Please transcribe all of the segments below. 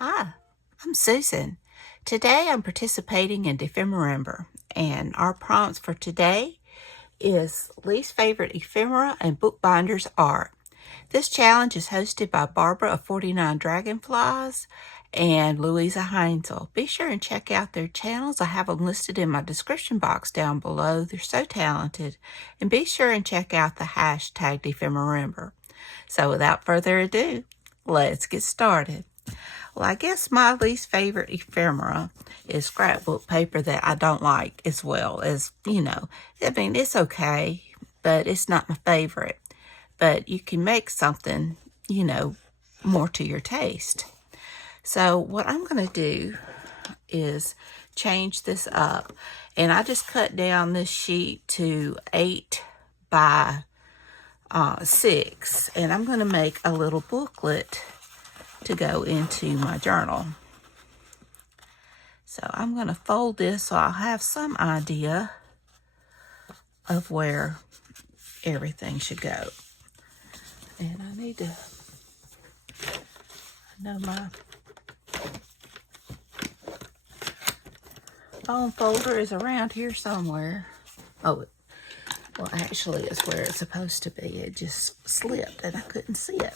Hi, I'm Susan. Today I'm participating in Ephemerember, and our prompts for today is least favorite ephemera and Bookbinder's art. This challenge is hosted by Barbara of 49 Dragonflies and Louisa Heinzel. Be sure and check out their channels. I have them listed in my description box down below. They're so talented. And be sure and check out the hashtag Ephemerember. So without further ado, let's get started. Well, I guess my least favorite ephemera is scrapbook paper that I don't like as well as, I mean, it's okay, but it's not my favorite. But you can make something, more to your taste. So what I'm going to do is change this up. And I just cut down this sheet to 8 by 6. And I'm going to make a little booklet to go into my journal. So I'm going to fold this so I'll have some idea of where everything should go. And I know my phone folder is around here somewhere. Oh, well, actually it's where it's supposed to be. It just slipped and I couldn't see it.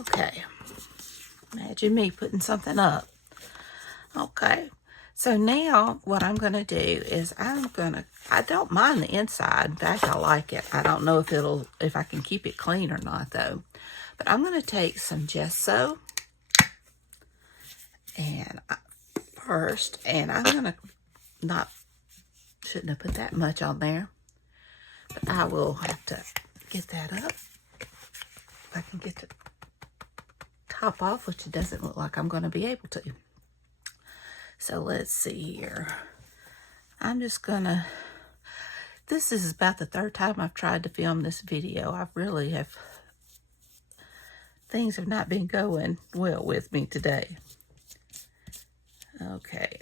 Okay. Imagine me putting something up. Okay. So now what I'm going to do is I don't mind the inside. In fact, I like it. I don't know if I can keep it clean or not though. But I'm going to take some gesso and I'm going to shouldn't have put that much on there. But I will have to get that up. If I can get the top off, which it doesn't look like I'm going to be able to. So let's see here. I'm just gonna, this is about the third time I've tried to film this video. Things have not been going well with me today. Okay.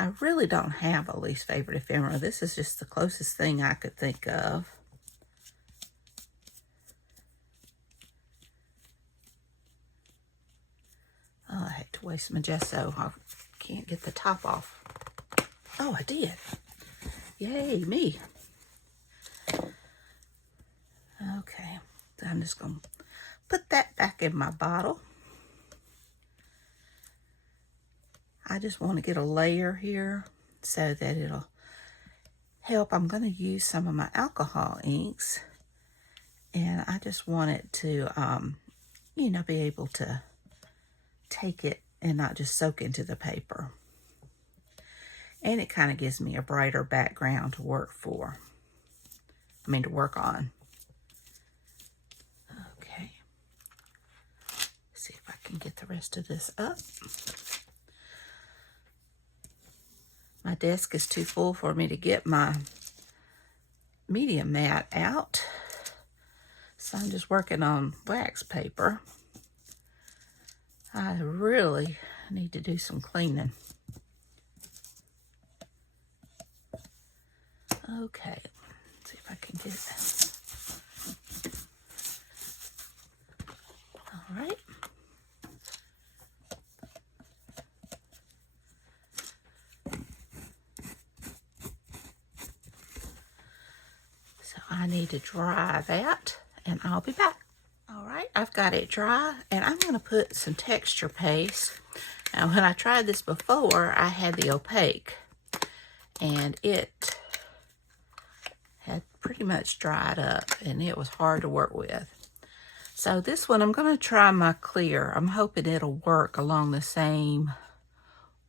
I really don't have a least favorite ephemera. This is just the closest thing I could think of. Oh, I hate to waste my gesso. I can't get the top off. Oh, I did. Yay, me. Okay, so I'm just going to put that back in my bottle. I just want to get a layer here so that it'll help. I'm going to use some of my alcohol inks, and I just want it to, be able to take it and not just soak into the paper. And it kind of gives me a brighter background to work on. Okay. See if I can get the rest of this up. My desk is too full for me to get my medium mat out. So I'm just working on wax paper. I really need to do some cleaning. Okay, let's see if I can get it. All right. So I need to dry that, and I'll be back. All right, I've got it dry, and I'm going to put some texture paste. Now, when I tried this before, I had the opaque, and it had pretty much dried up, and it was hard to work with. So this one, I'm going to try my clear. I'm hoping it'll work along the same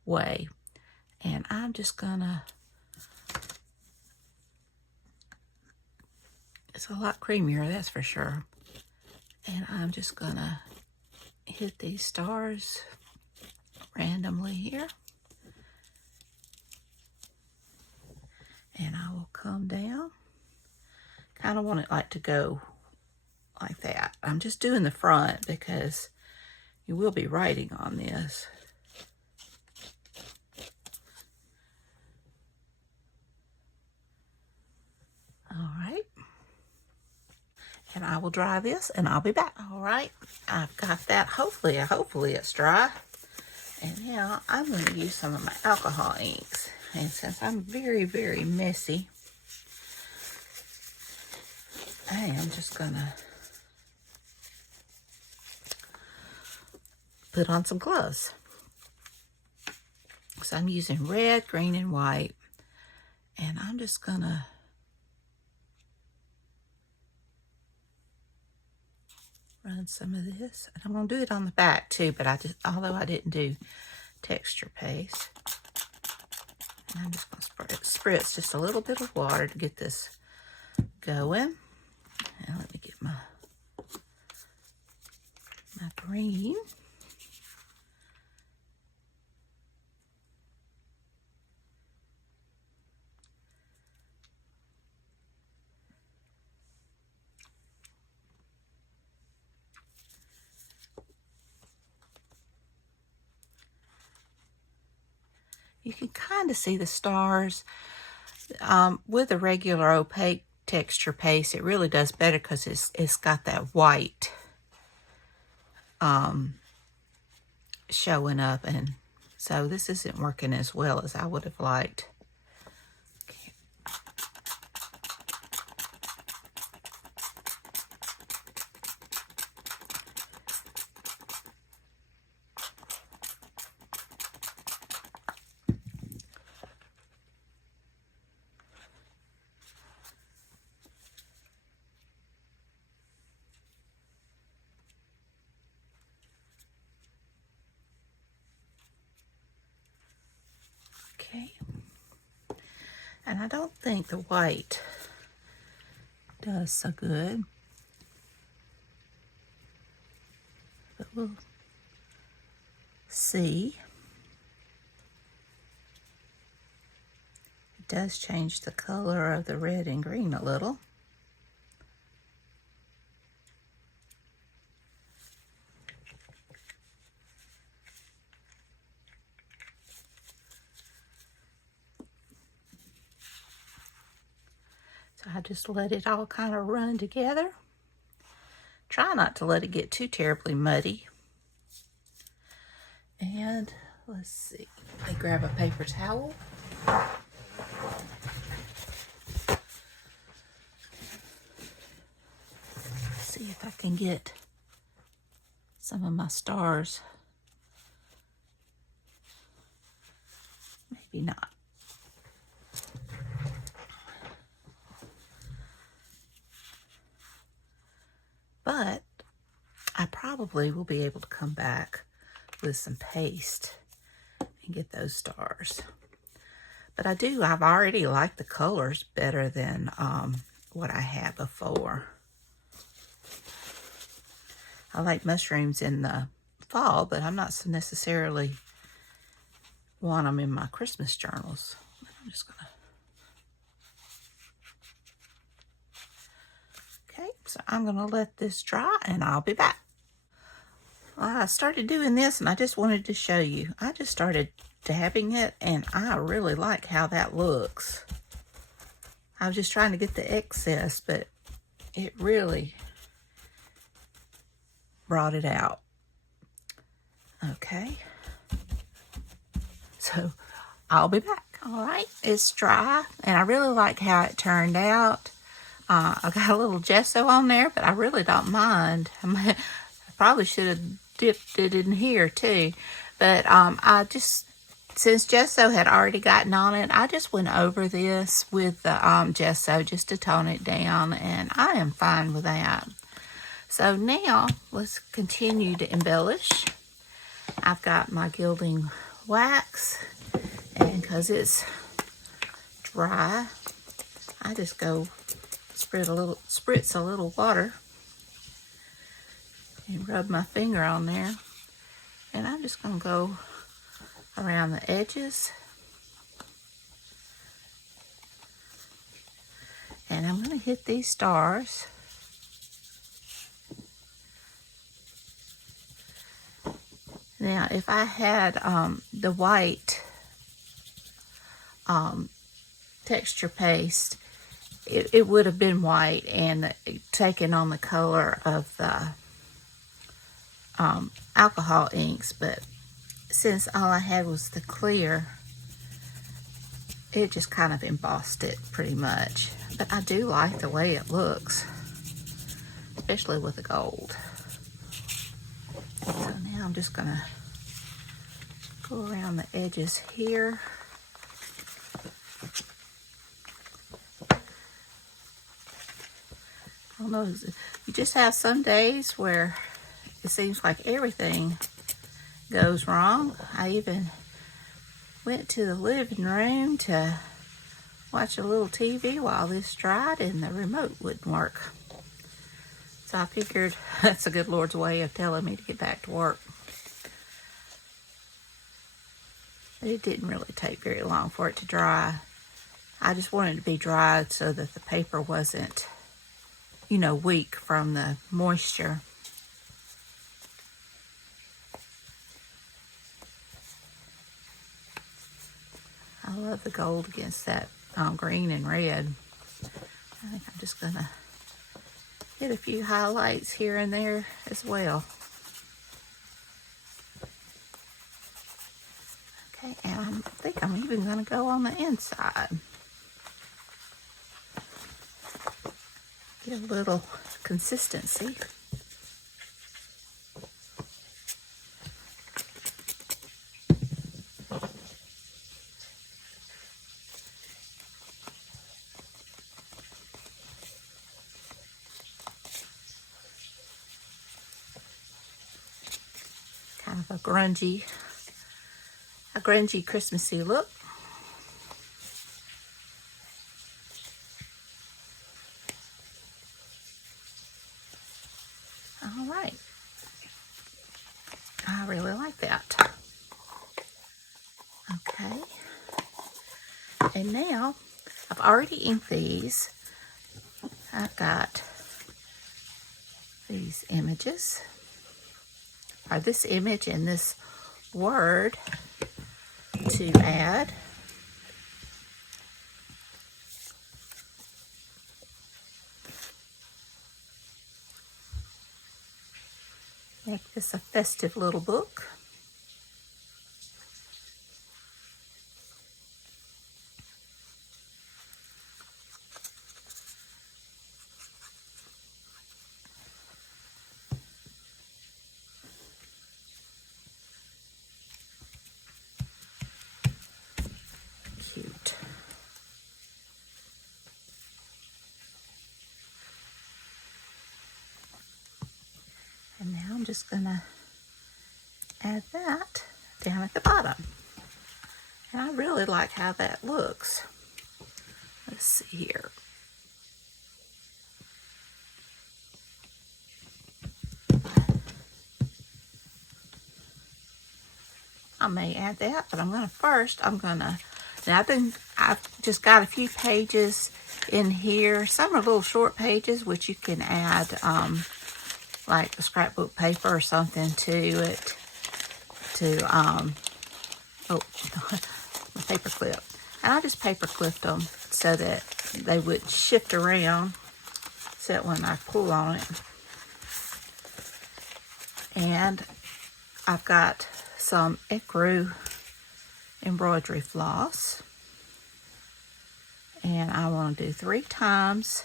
way. And I'm just going to, it's a lot creamier, that's for sure. And I'm just going to hit these stars randomly here. And I will come down. Kind of want it like to go like that. I'm just doing the front because you will be writing on this. And I will dry this and I'll be back. All right, I've got that. Hopefully it's dry. And now I'm going to use some of my alcohol inks. And since I'm very, very messy, I am just going to put on some gloves. So I'm using red, green, and white. And I'm just going to run some of this. And I'm going to do it on the back too, but although I didn't do texture paste. And I'm just going to spritz just a little bit of water to get this going. Now let me get my green. You can kind of see the stars. With the regular opaque texture paste, it really does better because it's got that white showing up, and so this isn't working as well as I would have liked. Okay. Okay, and I don't think the white does so good, but we'll see. It does change the color of the red and green a little. So I just let it all kind of run together. Try not to let it get too terribly muddy. And let's see, I grab a paper towel. See if I can get some of my stars. Maybe not. But I probably will be able to come back with some paste and get those stars. But I've already liked the colors better than what I had before. I like mushrooms in the fall, but I'm not so necessarily want them in my Christmas journals. I'm just gonna. Okay, so I'm gonna let this dry and I'll be back. Well, I started doing this and I just wanted to show you. I just started dabbing it and I really like how that looks. I was just trying to get the excess, but it really brought it out. Okay. So I'll be back. All right, it's dry and I really like how it turned out. I got a little gesso on there, but I really don't mind. I probably should have dipped it in here too, but since gesso had already gotten on it, I just went over this with the gesso just to tone it down, and I am fine with that. So now let's continue to embellish. I've got my gilding wax, and because it's dry, I just go spritz a little water and rub my finger on there, and I'm just going to go around the edges, and I'm going to hit these stars. Now if I had the white texture paste, it would have been white and taken on the color of the alcohol inks, but since all I had was the clear, it just kind of embossed it pretty much. But I do like the way it looks, especially with the gold. So now I'm just gonna go around the edges here. I don't know, you just have some days where it seems like everything goes wrong. I even went to the living room to watch a little TV while this dried and the remote wouldn't work. So I figured that's the good Lord's way of telling me to get back to work. But it didn't really take very long for it to dry. I just wanted it to be dried so that the paper wasn't, you know, weak from the moisture. I love the gold against that green and red. I think I'm just gonna hit a few highlights here and there as well. Okay, and I think I'm even gonna go on the inside. Get a little consistency. Kind of a grungy Christmassy look. All right. I really like that. Okay. And now, I've already inked these. I've got these images, or this image and this word to add. Make this a festive little book. Cute. And now I'm just gonna add that down at the bottom. And I really like how that looks. Let's see here. I may add that, but I'm gonna now I've just got a few pages in here. Some are little short pages, which you can add like a scrapbook paper or something to it. Oh, my paper clip. And I just paper clipped them so that they would shift around, so that when I pull on it. And I've got some ecru embroidery floss, and I want to do 3 times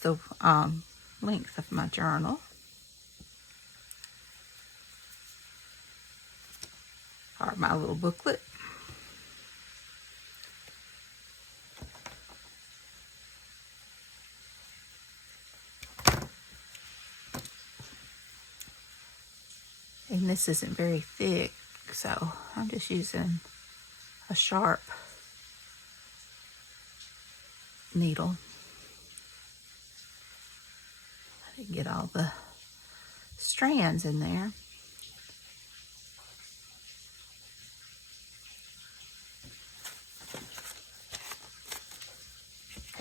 the length of my journal, or my little booklet. And this isn't very thick, so I'm just using a sharp needle. I didn't get all the strands in there.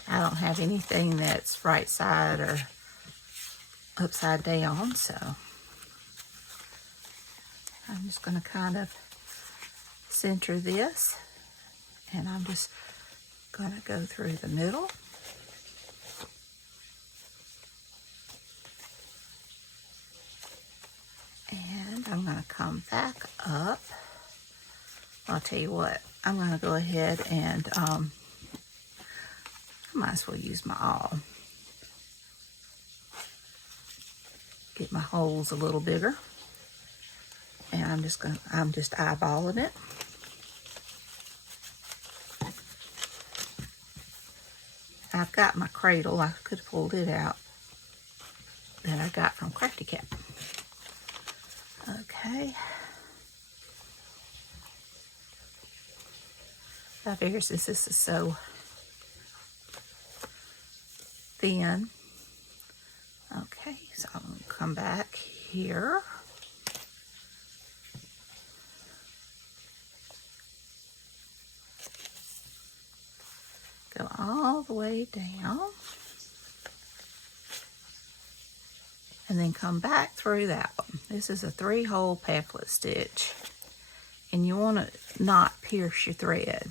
I don't have anything that's right side or upside down, so I'm just going to kind of center this, and I'm just Gonna go through the middle. And I'm gonna come back up. I'll tell you what, I'm gonna go ahead and I might as well use my awl. Get my holes a little bigger. And I'm just eyeballing it. I've got my cradle. I could have pulled it out that I got from Crafty Cat. Okay. I figure since this is so thin. Okay, so I'm going to come back here. Go all the way down. And then come back through that one. This is a 3-hole pamphlet stitch. And you want to not pierce your thread.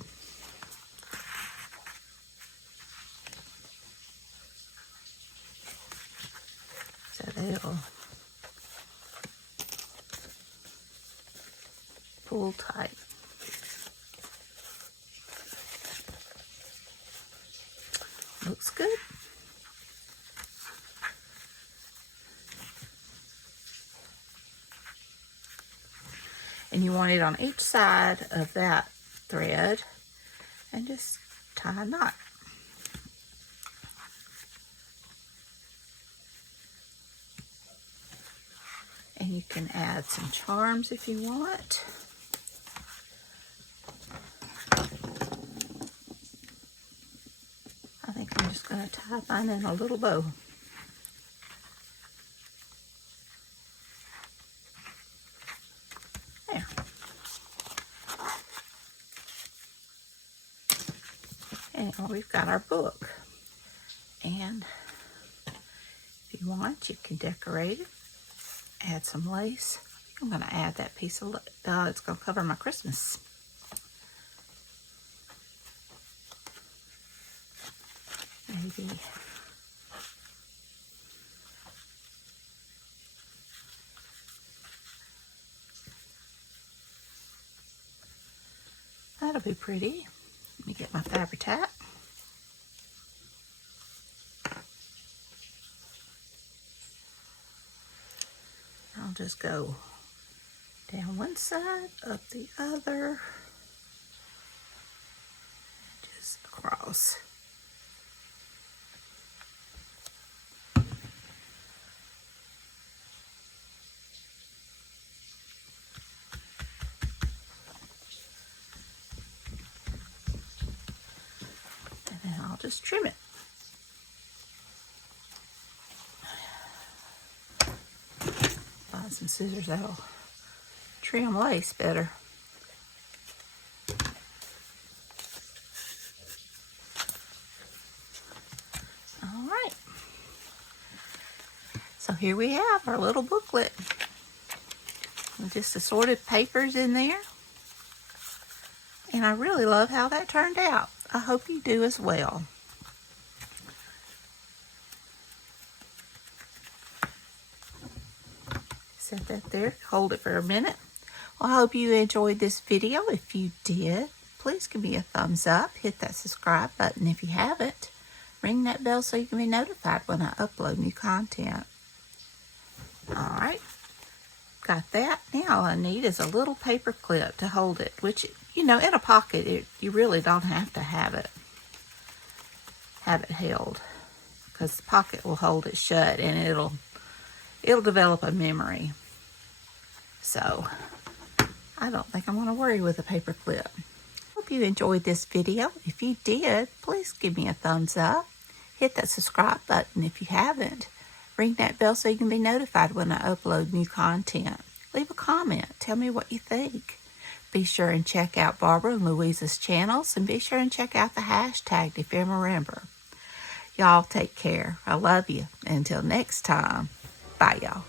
So that it'll pull tight. Looks good. And you want it on each side of that thread and just tie a knot. And you can add some charms if you want. I think I'm just going to tie mine in a little bow. There. And we've got our book. And if you want, you can decorate it. Add some lace. I'm going to add that piece of, it's going to cover my Christmas. Maybe. That'll be pretty. Let me get my Fabri-Tac. I'll just go down one side, up the other, just across. And then I'll just trim it. Find some scissors that'll trim lace better. All right. So here we have our little booklet with just assorted papers in there. And I really love how that turned out. I hope you do as well. Set that there, hold it for a minute. Well, I hope you enjoyed this video. If you did, please give me a thumbs up. Hit that subscribe button if you haven't. Ring that bell so you can be notified when I upload new content. All right, got that. Now all I need is a little paper clip to hold it, which, you know, in a pocket, you really don't have to have it held, because the pocket will hold it shut and it'll develop a memory. So I don't think I'm going to worry with a paper clip. Hope you enjoyed this video. If you did, please give me a thumbs up. Hit that subscribe button if you haven't. Ring that bell so you can be notified when I upload new content. Leave a comment. Tell me what you think. Be sure and check out Barbara and Louisa's channels, and be sure and check out the hashtag DEPHEMEREMBER. Y'all take care. I love you. Until next time. Bye, y'all.